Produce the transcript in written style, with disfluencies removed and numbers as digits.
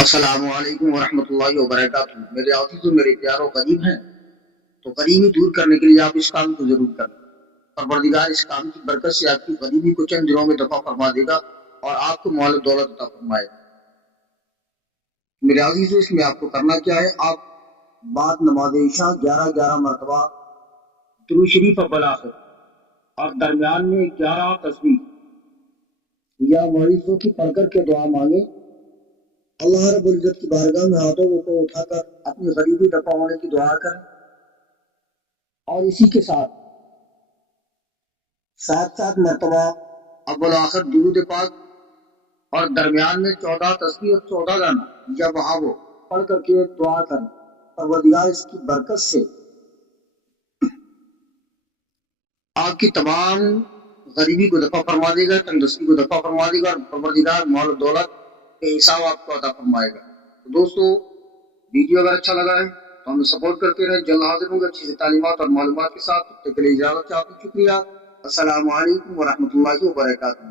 السلام علیکم ورحمۃ اللہ وبرکاتہ۔ میرے عزیز و میرے پیاروں قریب ہیں تو قریبی دور کرنے کے لیے آپ اس کام کو ضرور کریں۔ پروردگار اس کام کی برکت سے آپ کی غریبی کو چند دنوں میں دفع فرما دے گا اور آپ کو مال و دولت عطا فرمائے گا۔ میرے عزیز اس میں آپ کو کرنا کیا ہے، آپ بعد نماز عشاء 11 مرتبہ درود شریف بالآخر اور درمیان میں 11 تسبیح یا مریضوں کی پڑھ کر کے دعا مانگیں۔ اللہ رب العزت کی بارگاہ میں ہاتھوں کو اٹھا کر اپنی غریبی دفع ہونے کی دعا کریں، اور اسی کے ساتھ سات مرتبہ اول آخر درود پاک اور درمیان میں 14 تسبیح اور 14 گانا یا وہاں وہ پڑھ کر کے دعا کریں۔ پروردگار اس کی برکت سے آپ کی تمام غریبی کو دفع فرما دے گا، تندرستی کو دفع فرما دے گا، اور پروردگار مال و دولت کے حساب آپ کو عطا فرمائے گا۔ تو دوستو، ویڈیو اگر اچھا لگا ہے تو ہمیں سپورٹ کرتے رہیں۔ جلد حاضر ہوں گے اچھی سی تعلیمات اور معلومات کے ساتھ۔ تب تک کے لیے اجازت چاہتے ہیں، شکریہ۔ السلام علیکم ورحمۃ اللہ وبرکاتہ۔